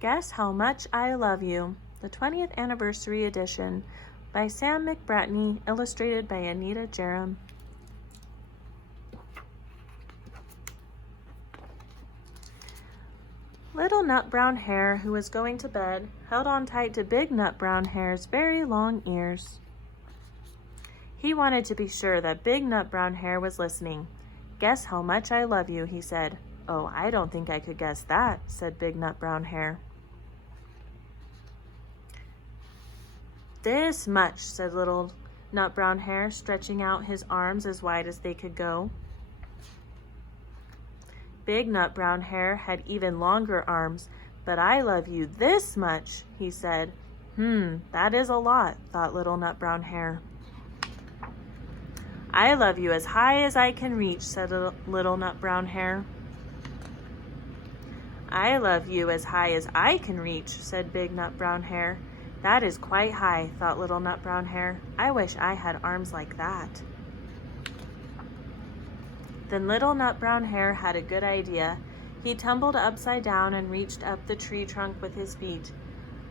Guess How Much I Love You, the 20th Anniversary Edition, by Sam McBratney, illustrated by Anita Jerem. Little Nut Brown Hare, who was going to bed, held on tight to Big Nut Brown Hare's very long ears. He wanted to be sure that Big Nut Brown Hare was listening. "Guess how much I love you," he said. "Oh, I don't think I could guess that," said Big Nut Brown Hare. "This much," said Little Nut Brown Hare, stretching out his arms as wide as they could go. Big Nut Brown Hare had even longer arms. "But I love you this much," he said. That is a lot," thought Little Nut Brown Hare. "I love you as high as I can reach," said Little Nut Brown Hare. "I love you as high as I can reach," said Big Nut Brown Hare. "That is quite high," thought Little Nut Brown Hare. "I wish I had arms like that." Then Little Nut Brown Hare had a good idea. He tumbled upside down and reached up the tree trunk with his feet.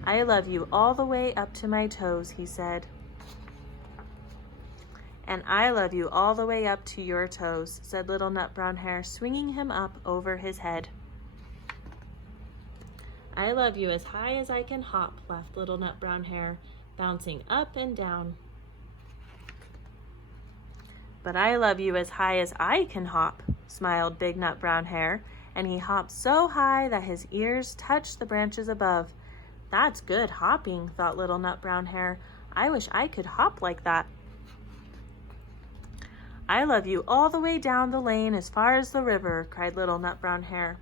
"I love you all the way up to my toes," he said. "And I love you all the way up to your toes," said Little Nut Brown Hare, swinging him up over his head. "I love you as high as I can hop," laughed Little Nut Brown Hare, bouncing up and down. "But I love you as high as I can hop," smiled Big Nut Brown Hare, and he hopped so high that his ears touched the branches above. "That's good hopping," thought Little Nut Brown Hare. "I wish I could hop like that." "I love you all the way down the lane as far as the river," cried Little Nut Brown Hare.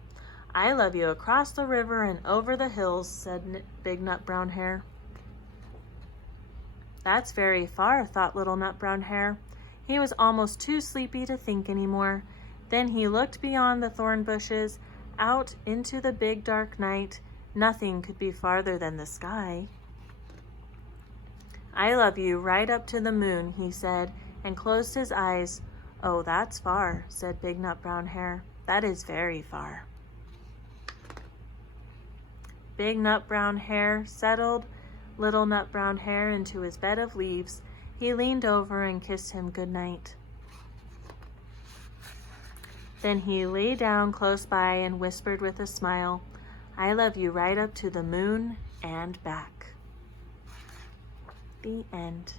"I love you across the river and over the hills," said Big Nut Brown Hare. "That's very far," thought Little Nut Brown Hare. He was almost too sleepy to think anymore. Then he looked beyond the thorn bushes, out into the big dark night. Nothing could be farther than the sky. "I love you right up to the moon," he said, and closed his eyes. "Oh, that's far," said Big Nut Brown Hare. "That is very far." Big Nut Brown Hare settled Little Nut Brown Hare into his bed of leaves. He leaned over and kissed him good night. Then he lay down close by and whispered with a smile, "I love you right up to the moon and back." The end.